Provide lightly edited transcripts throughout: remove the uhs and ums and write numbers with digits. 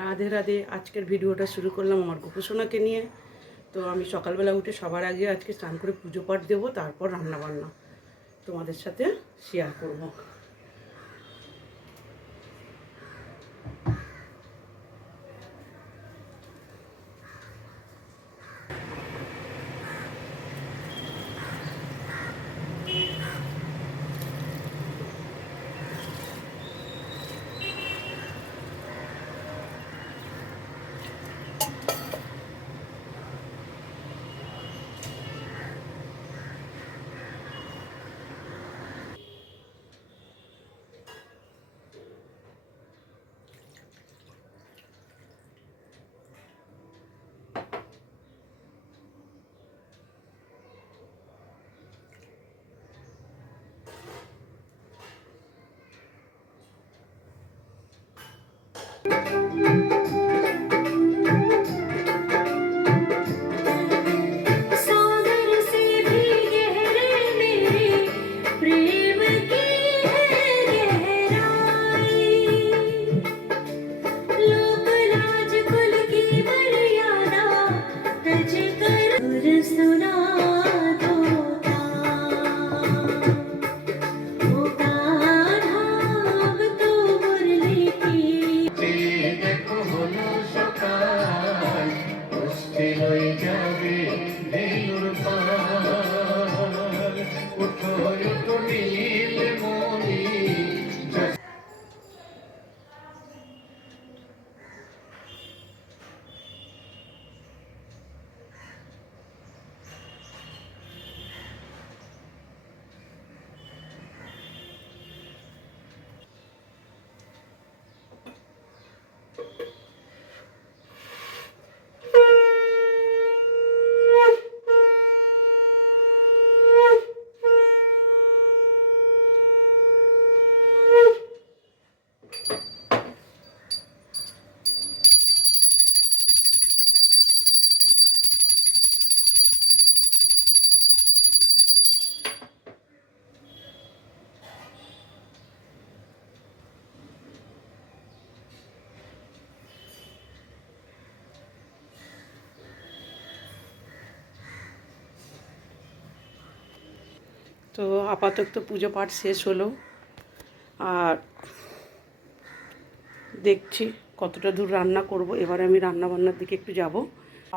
রাধে রাধে। আজকের ভিডিওটা শুরু করলাম আমার গোপুসোনাকে নিয়ে। তো আমি সকালবেলা উঠে সবার আগে আজকে স্নান করে পুজো পাঠ দেবো, তারপর রান্নাবান্না তোমাদের সাথে শেয়ার করব। তো আপাতত পুজো পাঠ শেষ হলো, আর দেখছি কতটা দূর রান্না করব। এবারে আমি রান্নাবান্নার দিকে একটু যাব।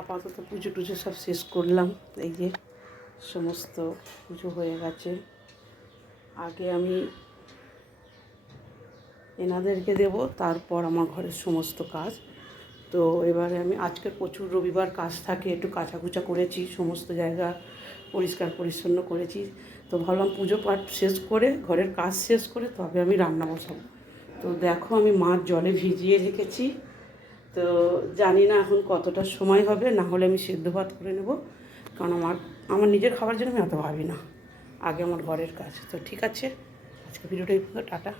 আপাতত পুজো টুজো সব শেষ করলাম। এই যে সমস্ত পুজো হয়ে গেছে। আগে আমি এনাদেরকে দেব, তারপর আমার ঘরের সমস্ত কাজ। তো এবারে আমি আজকে প্রচুর রবিবার কাজ থাকে, একটু কাচাকুচা করেছি, সমস্ত জায়গা পরিষ্কার পরিচ্ছন্ন করেছি। তো ভাবলাম পুজো পাঠ শেষ করে, ঘরের কাজ শেষ করে তবে আমি রান্না বসাবো। তো দেখো আমি মাছ জলে ভিজিয়ে রেখেছি। তো জানি না এখন কতটা সময় হবে, না হলে আমি সেদ্ধ ভাত করে নেব, কারণ আমার নিজের খাবার জন্য আমি অত ভাবি না, আগে আমার ঘরের কাজ। তো ঠিক আছে, আজকে ভিডিওটা এই পর্যন্ত, টাটা।